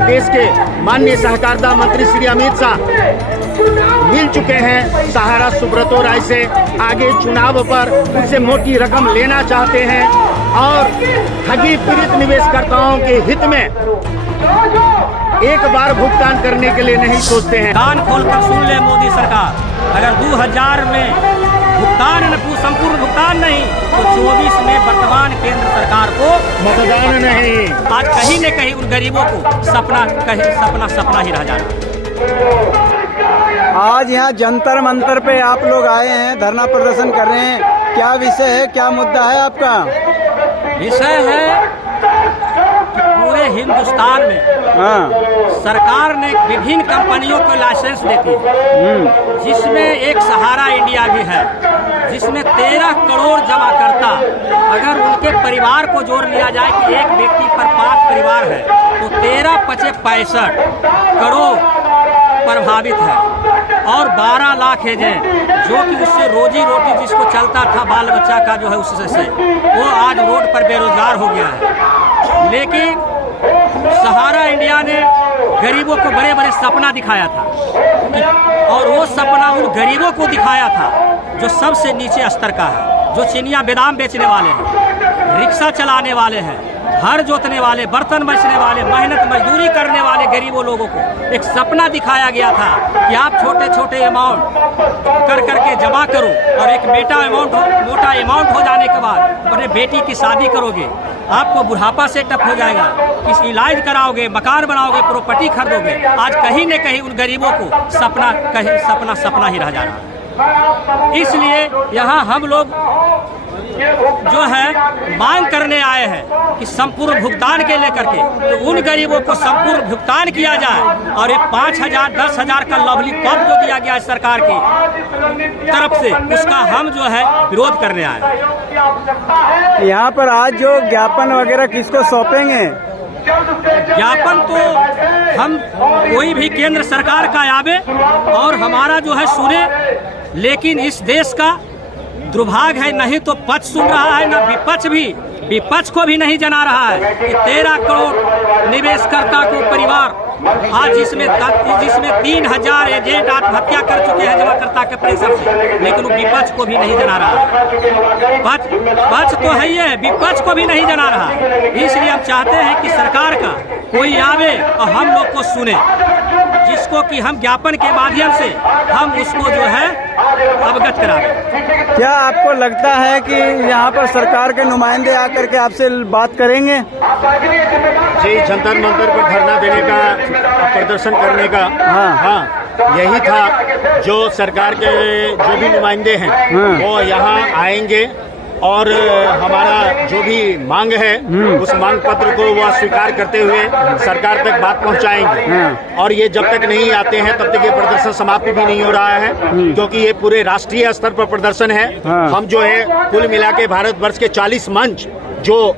देश के माननीय सहकारिता मंत्री श्री अमित शाह मिल चुके हैं सहारा सुब्रतो राय से। आगे चुनाव पर उनसे मोटी रकम लेना चाहते हैं और ठगी पीड़ित निवेशकर्ताओं के हित में एक बार भुगतान करने के लिए नहीं सोचते हैं। कान खोलकर सुन ले मोदी सरकार, अगर 2000 में भुगतान संपूर्ण भुगतान नहीं तो 24 में वर्तमान केंद्र सरकार को मतदान नहीं। आज कहीं न कहीं उन गरीबों को सपना ही रह जाना। आज यहाँ जंतर मंतर पे आप लोग आए हैं, धरना प्रदर्शन कर रहे हैं, क्या विषय है, क्या मुद्दा है आपका? विषय है पूरे हिंदुस्तान में सरकार ने विभिन्न कंपनियों को लाइसेंस देती है, जिसमें एक सहारा इंडिया भी है, जिसमें 13 करोड़ जमाकर्ता, अगर उनके परिवार को जोड़ लिया जाए कि एक व्यक्ति पर 5 परिवार है तो 13×5 = 65 करोड़ प्रभावित है और 12 लाख एजेंट जो कि उससे रोजी रोटी जिसको चलता था बाल बच्चा का जो है उससे से वो आज रोड पर बेरोजगार हो गया है। लेकिन सहारा इंडिया ने गरीबों को बड़े बड़े सपना दिखाया था और वो सपना उन गरीबों को दिखाया था जो सबसे नीचे स्तर का है, जो चिनिया बादाम बेचने वाले हैं, रिक्शा चलाने वाले हैं, हर जोतने वाले, बर्तन बेचने वाले, मेहनत मजदूरी करने वाले गरीबों लोगों को एक सपना दिखाया गया था कि आप छोटे छोटे अमाउंट कर करके जमा करो और एक मोटा अमाउंट हो जाने के बाद अपने बेटी की शादी करोगे, आपको बुढ़ापा से टप हो जाएगा, किस इलाज कराओगे, मकान बनाओगे, प्रॉपर्टी खरीदोगे। आज कहीं न कहीं उन गरीबों को सपना ही रह जा रहा है। इसलिए यहाँ हम लोग जो है मांग करने आए हैं कि संपूर्ण भुगतान के लेकर के तो उन गरीबों को संपूर्ण भुगतान किया जाए और ये 5,000 10,000 का लॉलीपॉप जो दिया गया है सरकार की तरफ से, उसका हम जो है विरोध करने आए हैं। यहाँ पर आज जो ज्ञापन वगैरह किसको सौंपेंगे? ज्ञापन तो हम कोई भी केंद्र सरकार का आवे और हमारा जो है सुने, लेकिन इस देश का दुर्भाग्य है नहीं तो पक्ष सुन रहा है, न विपक्ष को भी नहीं जना रहा है कि 13 करोड़ निवेशकर्ता को परिवार आज जिसमें 3000 एजेंट आत्महत्या कर चुके हैं जमाकर्ता के प्रेशर से, लेकिन वो विपक्ष को भी नहीं जना रहा है। पक्ष तो है ये, विपक्ष को भी नहीं जना रहा। इसलिए हम चाहते हैं कि सरकार का कोई आवे और हम लोग को सुने, जिसको कि हम ज्ञापन के माध्यम से हम उसको जो है अवगत करावें। क्या आपको लगता है कि यहाँ पर सरकार के नुमाइंदे आकर के आपसे बात करेंगे? जी, जंतर मंतर पर धरना देने का, प्रदर्शन करने का हाँ यही था। जो सरकार के जो भी नुमाइंदे हैं वो यहाँ आएंगे और हमारा जो भी मांग है उस मांग पत्र को वो स्वीकार करते हुए सरकार तक बात पहुंचाएंगे। और ये जब तक नहीं आते हैं तब तक ये प्रदर्शन समाप्त भी नहीं हो रहा है, क्योंकि ये पूरे राष्ट्रीय स्तर पर प्रदर्शन है। हम जो है कुल मिला के भारतवर्ष के 40 मंच जो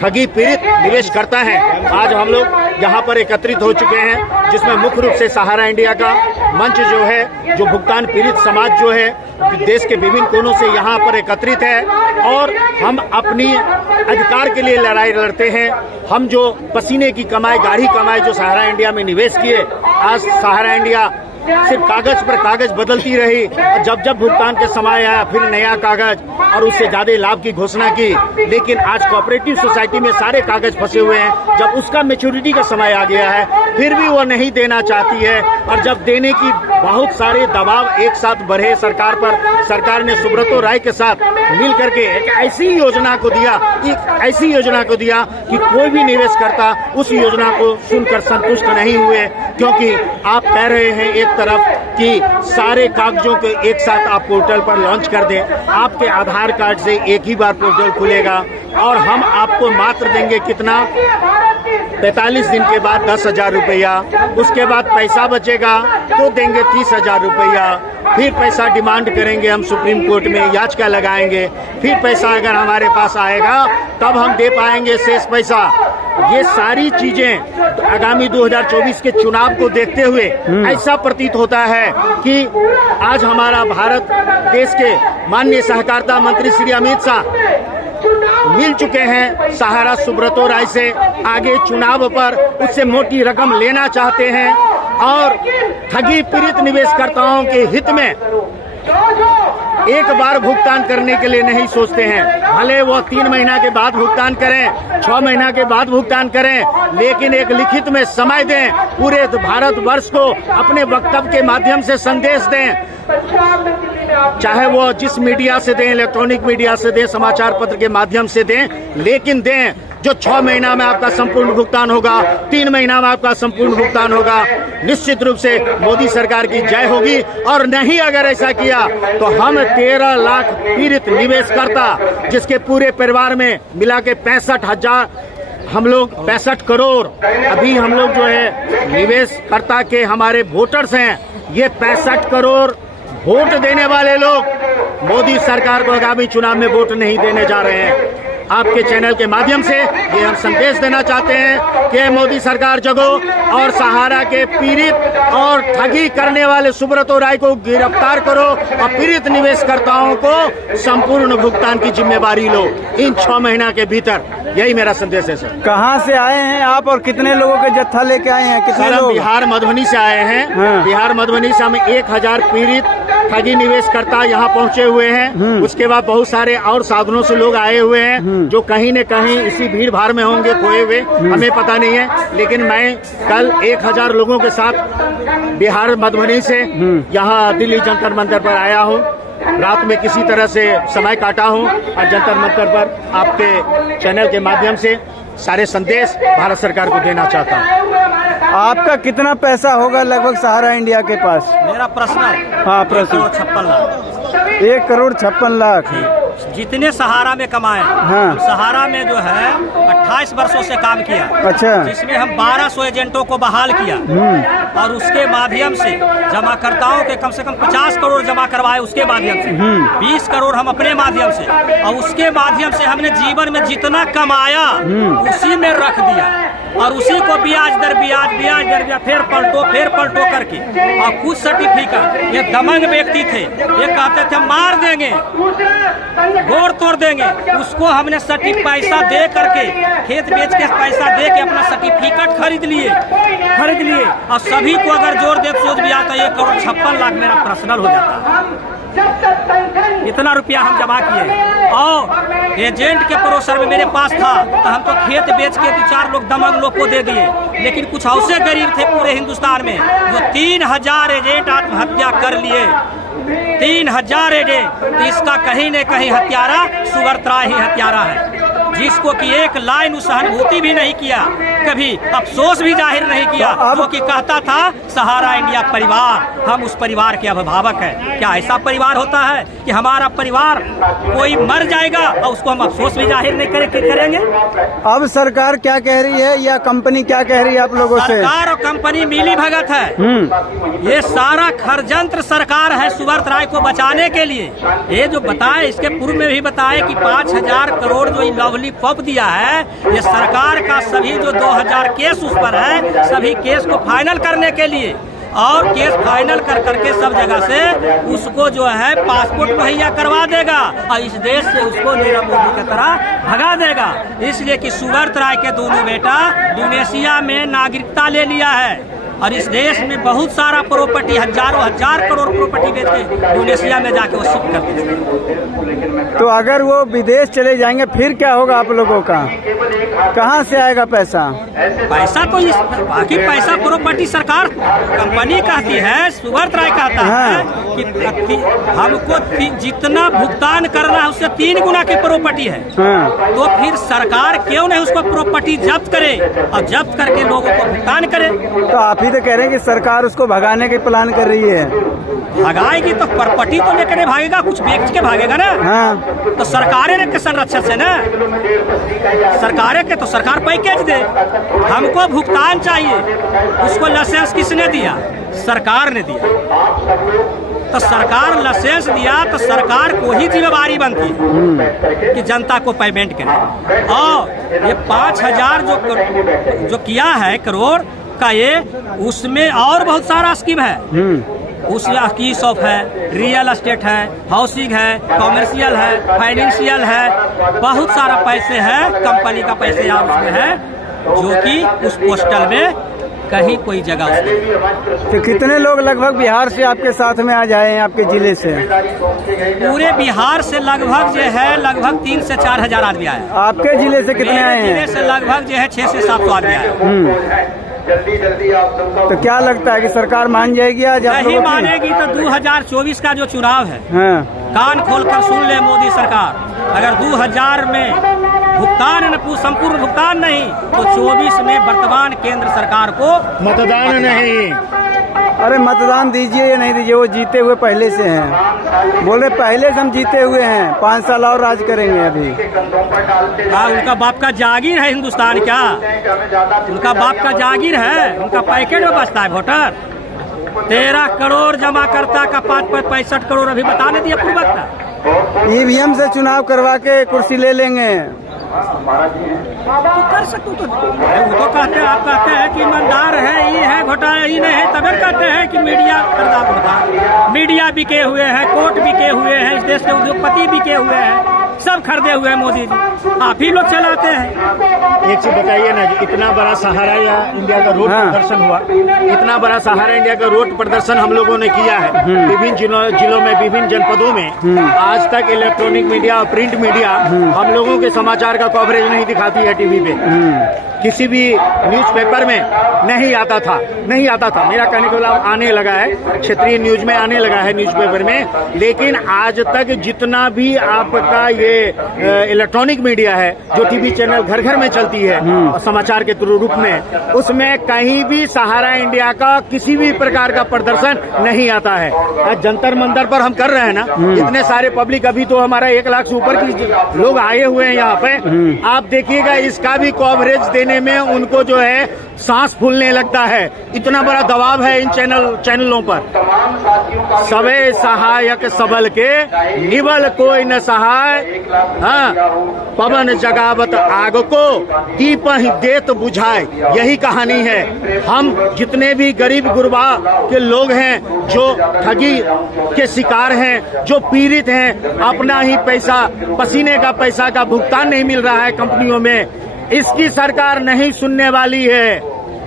ठगी पीड़ित निवेश करता है, आज हम लोग यहाँ पर एकत्रित हो चुके हैं, जिसमें मुख्य रूप से सहारा इंडिया का मंच जो है, जो भुगतान पीड़ित समाज जो है देश के विभिन्न कोनों से यहाँ पर एकत्रित है और हम अपनी अधिकार के लिए लड़ाई लड़ते हैं। हम जो पसीने की कमाई, गाढ़ी कमाई जो सहारा इंडिया में निवेश किए, आज सहारा इंडिया सिर्फ कागज पर कागज बदलती रही, जब भुगतान के समय आया फिर नया कागज और उससे ज्यादा लाभ की घोषणा की। लेकिन आज कोऑपरेटिव सोसाइटी में सारे कागज फंसे हुए हैं। जब उसका मैच्योरिटी का समय आ गया है फिर भी वो नहीं देना चाहती है, और जब देने की बहुत सारे दबाव एक साथ बढ़े सरकार पर, सरकार ने सुब्रतो राय के साथ मिल करके एक ऐसी योजना को दिया कि कोई भी निवेशकर्ता उस योजना को सुनकर संतुष्ट नहीं हुए, क्योंकि आप कह रहे हैं एक तरफ कि सारे कागजों को एक साथ आप पोर्टल पर लॉन्च कर दें, आपके आधार कार्ड से एक ही बार पोर्टल खुलेगा और हम आपको मात्र देंगे कितना, 45 दिन के बाद 10,000 रुपया, उसके बाद पैसा बचेगा तो देंगे 30,000 रुपया, फिर पैसा डिमांड करेंगे हम सुप्रीम कोर्ट में, याचिका लगाएंगे, फिर पैसा अगर हमारे पास आएगा तब हम दे पाएंगे शेष पैसा। ये सारी चीजें आगामी 2024 के चुनाव को देखते हुए ऐसा प्रतीत होता है कि आज हमारा भारत देश के माननीय सहकारिता मंत्री श्री अमित शाह मिल चुके हैं सहारा सुब्रतो राय से, आगे चुनाव पर उससे मोटी रकम लेना चाहते हैं और ठगी पीड़ित निवेशकर्ताओं के हित में एक बार भुगतान करने के लिए नहीं सोचते हैं। भले वो 3 महीना के बाद भुगतान करें, 6 महीना के बाद भुगतान करें, लेकिन एक लिखित में समय दें, पूरे भारतवर्ष को अपने वक्तव्य के माध्यम से संदेश दें, चाहे वो जिस मीडिया से दें, इलेक्ट्रॉनिक मीडिया से दें, समाचार पत्र के माध्यम से दें, लेकिन दें जो 6 महीना में आपका संपूर्ण भुगतान होगा, 3 महीना में आपका संपूर्ण भुगतान होगा। निश्चित रूप से मोदी सरकार की जय होगी। और नहीं अगर ऐसा किया तो हम 13 लाख पीड़ित निवेशकर्ता, जिसके पूरे परिवार में मिला के 65,000 हम लोग 65 करोड़ अभी हम लोग जो है निवेशकर्ता के हमारे वोटर्स हैं, ये 65 करोड़ वोट देने वाले लोग मोदी सरकार को आगामी चुनाव में वोट नहीं देने जा रहे हैं। आपके चैनल के माध्यम से ये हम संदेश देना चाहते हैं कि मोदी सरकार जगो और सहारा के पीड़ित और ठगी करने वाले सुब्रतो राय को गिरफ्तार करो और पीड़ित निवेशकर्ताओं को संपूर्ण भुगतान की जिम्मेवारी लो इन 6 महीना के भीतर। यही मेरा संदेश है सर। कहाँ से आए हैं आप और कितने लोगों के जत्था लेके आए हैं? कितने लोग? बिहार मधुबनी से आए हैं। हाँ। बिहार मधुबनी से हम 1000 पीड़ित ठगी निवेशकर्ता यहाँ पहुँचे हुए हैं। उसके बाद बहुत सारे और साधनों से लोग आए हुए हैं जो कहीं न कहीं इसी भीड़ भाड़ में होंगे खोए हुए, हमें पता नहीं है। लेकिन मैं कल 1000 लोगों के साथ बिहार मधुबनी से यहाँ दिल्ली जंतर मंतर पर आया हूँ। रात में किसी तरह से समय काटा हूँ और जंतर मंतर पर आपके चैनल के माध्यम से सारे संदेश भारत सरकार को देना चाहता हूँ। आपका कितना पैसा होगा लगभग सहारा इंडिया के पास? मेरा प्रश्न, हाँ प्रश्न, 1,56 लाख। 1,56 लाख जितने सहारा में कमाए, हाँ। सहारा में जो है 28 वर्षों से काम किया। अच्छा। जिसमें हम 1200 एजेंटों को बहाल किया और उसके माध्यम से जमाकर्ताओं के कम से कम 50 करोड़ जमा करवाए। उसके माध्यम से 20 करोड़ हम अपने माध्यम से, और उसके माध्यम से हमने जीवन में जितना कमाया उसी में रख दिया और उसी को ब्याज दर फिर पलटो करके। और कुछ सर्टिफिकेट, ये दमंग व्यक्ति थे, ये कहते थे मार देंगे, गोड़ तोड़ देंगे, उसको हमने पैसा दे करके, खेत बेच के पैसा दे के अपना सर्टिफिकेट खरीद लिए। और सभी को अगर जोड़ दे तो भी आता 1,56 लाख मेरा पर्सनल हो जाता। इतना रुपया हम जमा किए और एजेंट के परोसर में मेरे पास था तो हम तो खेत बेच के 2-4 लोग दमंग लोग को दे दिए। लेकिन कुछ ऐसे गरीब थे पूरे हिंदुस्तान में जो 3000 एजेंट आत्महत्या कर लिए। 3000 एजेंट, तो इसका कहीं न कहीं हत्यारा सुब्रतो राय ही हत्यारा है, जिसको कि एक लाइन सहानुभूति भी नहीं किया, कभी अफसोस भी जाहिर नहीं किया। जो कि कहता था सहारा इंडिया परिवार, हम उस परिवार के अभिभावक हैं। क्या ऐसा परिवार होता है कि हमारा परिवार कोई मर जाएगा और उसको हम अफसोस भी जाहिर नहीं करेंगे? अब सरकार क्या कह रही है या कंपनी क्या कह रही है आप लोगों से? सरकार और कंपनी मिली भगत है। ये सारा षड्यंत्र सरकार है सुब्रतो राय को बचाने के लिए। ये जो बताए, इसके पूर्व में भी बताए कि 5000 करोड़ जो लवली पप दिया है, ये सरकार का सभी जो 2000 केस उस पर है, सभी केस को फाइनल करने के लिए, और केस फाइनल कर करके सब जगह से उसको जो है पासपोर्ट मुहैया करवा देगा और इस देश से उसको नीरव मोदी की तरह भगा देगा। इसलिए कि सुब्रतो राय के दोनों बेटा इंडोनेशिया में नागरिकता ले लिया है और इस देश में बहुत सारा प्रॉपर्टी, हजार करोड़ प्रॉपर्टी बेच के इंडोनेशिया में जाके वो शिफ्ट कर देते। तो अगर वो विदेश चले जाएंगे फिर क्या होगा आप लोगों का? कहाँ से आएगा पैसा? पैसा तो इस बाकी पैसा प्रॉपर्टी सरकार कंपनी कहती है, सुब्रतो राय कहता है कि हमको जितना भुगतान करना है उससे 3 गुना की प्रॉपर्टी है। तो फिर सरकार क्यों नहीं उसको प्रॉपर्टी जब्त करे और जब्त करके लोगों को भुगतान करे? तो आप ही तो कह रहे हैं कि सरकार उसको भगाने की प्लान कर रही है। भगाएगी तो प्रॉपर्टी तो लेकर भागेगा, कुछ बेच के भागेगा ना। हाँ। तो सरकारें के संरक्षण से ना, सरकारें के तो सरकार पैकेज दे, हमको भुगतान चाहिए। उसको लाइसेंस किसने दिया? सरकार ने दिया। तो सरकार लाइसेंस दिया तो सरकार को ही जिम्मेवारी बनती है कि जनता को पेमेंट करे। और ये 5000 जो किया है करोड़ का, ये उसमें और बहुत सारा स्कीम है। उसमें की शॉप है, रियल एस्टेट है, हाउसिंग है, कॉमर्शियल है, फाइनेंशियल है, बहुत सारा पैसे है, कंपनी का पैसे यहाँ उसमें है, जो कि उस पोस्टल में कहीं कोई जगह उसमें। तो कितने लोग लगभग बिहार से आपके साथ में आ जाए हैं, आपके जिले से? पूरे बिहार से लगभग जो है लगभग 3 से 4 हजार आदमी आए। आपके जिले से कितने आए जिले हैं? से लगभग जो है 6 से 7 आदमी आए। तो क्या लगता है कि सरकार मान जाएगी आज आप नहीं लोगों की? मानेगी तो 2024 का जो चुनाव है, हाँ। कान खोलकर सुन ले मोदी सरकार, अगर 2000 में भुगतान संपूर्ण भुगतान नहीं तो 24 में वर्तमान केंद्र सरकार को मतदान नहीं। अरे मतदान दीजिए या नहीं दीजिए, वो जीते हुए पहले से हैं। बोले पहले से हम जीते हुए हैं, 5 साल और राज करेंगे अभी। उनका बाप का जागीर है हिंदुस्तान क्या? उनका बाप का जागीर है, उनका पैकेट में बचता है वोटर। 13 करोड़ जमा करता का 65 करोड़ अभी बताने दिया पूर्वक। ईवीएम से चुनाव करवा के कुर्सी ले लेंगे तो कर सकते तो वो तो कहते हैं, आप कहते हैं कि ईमानदार है, ये है घोटाला, ये नहीं है, तभी कहते हैं कि मीडिया बिके हुए हैं, कोर्ट बिके हुए हैं, इस देश के उद्योगपति बिके हुए हैं, सब खरीदे हुए हैं मोदी जी, आप ही लोग चलाते हैं। एक चीज बताइए ना, इतना बड़ा सहारा या इंडिया का रोड प्रदर्शन हुआ, इतना बड़ा सहारा इंडिया का रोड प्रदर्शन हम लोगों ने किया है विभिन्न जिलों में, विभिन्न जनपदों में। आज तक इलेक्ट्रॉनिक मीडिया और प्रिंट मीडिया हम लोगों के समाचार का कवरेज नहीं दिखाती है टीवी पे, किसी भी न्यूज़पेपर में नहीं आता था। मेरा कहने का मतलब आने लगा है, क्षेत्रीय न्यूज में आने लगा है, न्यूज़पेपर में। लेकिन आज तक जितना भी आपका ये इलेक्ट्रॉनिक मीडिया है, जो टीवी चैनल घर घर में चलती है समाचार के रूप में, उसमें कहीं भी सहारा इंडिया का किसी भी प्रकार का प्रदर्शन नहीं आता है। आज जंतर मंतर पर हम कर रहे हैं ना, इतने सारे पब्लिक, अभी तो हमारा 1 लाख से ऊपर की लोग आए हुए हैं यहाँ पे। आप देखिएगा, इसका भी कवरेज देने में उनको जो है सांस फूलने लगता है, इतना बड़ा दबाव है इन चैनलों पर। सबे सहायक सबल के, निबल कोई न सहाय, हाँ, पवन जगावत आग को, दीप ही देत बुझाए, यही कहानी है। हम जितने भी गरीब गुरबा के लोग हैं, जो ठगी के शिकार हैं, जो पीड़ित हैं, अपना ही पैसा, पसीने का पैसा का भुगतान नहीं मिल रहा है कंपनियों में, इसकी सरकार नहीं सुनने वाली है।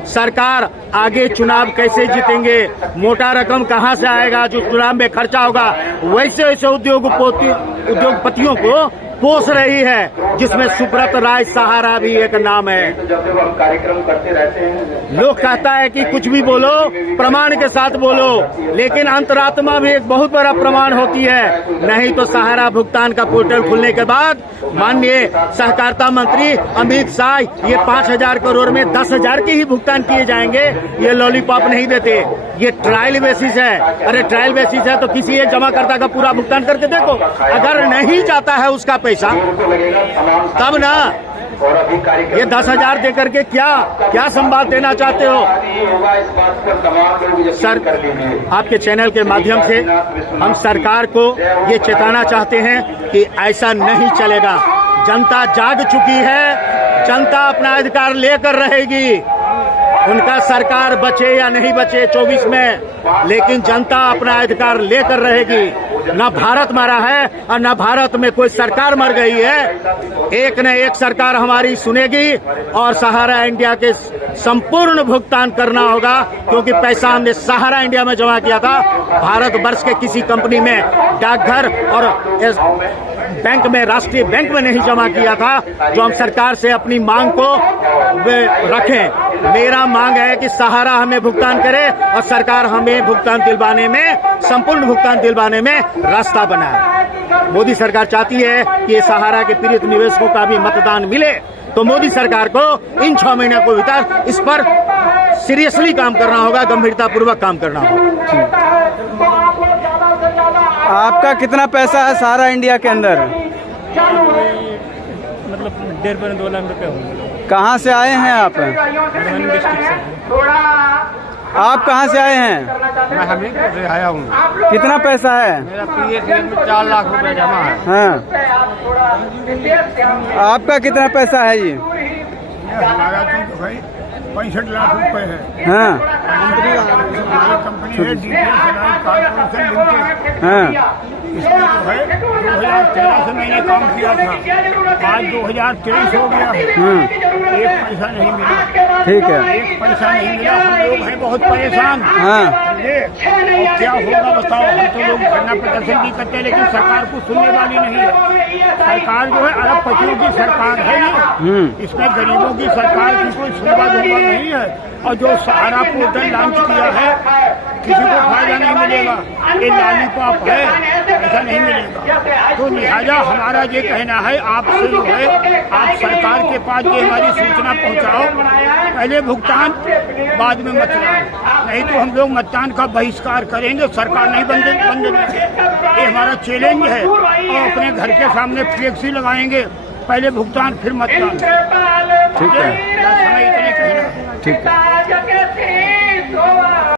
सरकार आगे चुनाव कैसे जीतेंगे, मोटा रकम कहां से आएगा जो चुनाव में खर्चा होगा, वैसे वैसे उद्योगपतियों को पोस रही है, जिसमें सुब्रत राय सहारा भी एक नाम है। कार्यक्रम करते रहते हैं, लोग कहता है कि कुछ भी बोलो, प्रमाण के साथ बोलो, लेकिन अंतरात्मा भी एक बहुत बड़ा प्रमाण होती है। नहीं तो सहारा भुगतान का पोर्टल खुलने के बाद माननीय सहकारिता मंत्री अमित शाह ये 5,000 करोड़ में 10,000 के ही भुगतान किए जाएंगे, ये लॉलीपॉप नहीं देते, ये ट्रायल बेसिस है। अरे ट्रायल बेसिस है तो किसी एक जमाकर्ता का पूरा भुगतान करके देखो, अगर नहीं जाता है उसका पैसा तब ना ये 10,000 दे करके क्या संवाद देना चाहते हो? सर, आपके चैनल के माध्यम से हम सरकार को ये चेताना चाहते हैं कि ऐसा नहीं चलेगा। जनता जाग चुकी है, जनता अपना अधिकार लेकर रहेगी। उनका सरकार बचे या नहीं बचे 24 में, लेकिन जनता अपना अधिकार लेकर रहेगी। न भारत मरा है और न भारत में कोई सरकार मर गई है। एक न एक सरकार हमारी सुनेगी और सहारा इंडिया के संपूर्ण भुगतान करना होगा, क्योंकि पैसा हमने सहारा इंडिया में जमा किया था, भारत वर्ष के किसी कंपनी में, डाकघर और बैंक में, राष्ट्रीय बैंक में नहीं जमा किया था। जो हम सरकार से अपनी मांग को रखें। मेरा मांग है कि सहारा हमें भुगतान करे और सरकार हमें भुगतान दिलवाने में, संपूर्ण भुगतान दिलवाने में रास्ता बनाए। मोदी सरकार चाहती है कि ये सहारा के पीड़ित निवेशकों का भी मतदान मिले, तो मोदी सरकार को इन 6 महीने को भीतर इस पर सीरियसली काम करना होगा, गंभीरता पूर्वक काम करना होगा। आपका कितना पैसा है सहारा इंडिया के अंदर? मतलब 1.5-2 लाख रुपए होंगे। कहाँ से आए हैं आप? आप कहाँ से आए हैं? मैं हमीरपुर से आया हूँ। कितना पैसा है? मेरा पीएफ में 4 लाख रुपए जमा है। हाँ। आपका कितना पैसा है ये? हमारा तो भाई 65 लाख रुपए है। हाँ हमारी कंपनी है DPS कॉर्पोरेशन लिमिटेड। हाँ इसमें जो है 2013 से मैंने काम किया था, आज 2023 हो गया है, एक पैसा नहीं मिला। ठीक है। एक पैसा नहीं मिला। हम लोग हैं बहुत परेशान। हाँ और क्या होगा बताओ। हम तो लोग धरना प्रदर्शन भी करते हैं, लेकिन सरकार को सुनने वाली नहीं है। सरकार जो है अरबपतियों की सरकार है ये, इसमें गरीबों की सरकार की कोई सुनवा नहीं है। और जो सहारा पोर्टल लॉन्च किया है, किसी को फायदा नहीं मिलेगा, ये लॉलीपॉप है, ऐसा नहीं मिलेगा। तो लिहाजा हमारा ये कहना है आपसे जो है, आप सरकार के पास ये हमारी सूचना पहुंचाओ, पहले भुगतान बाद में मतदान, नहीं तो हम लोग मतदान का बहिष्कार करेंगे। सरकार नहीं बंद देंगे, ये हमारा चैलेंज है। और अपने घर के सामने फ्लेक्सी लगाएंगे, पहले भुगतान फिर मतदान। ठीक है। इतने कहना। ठीक है।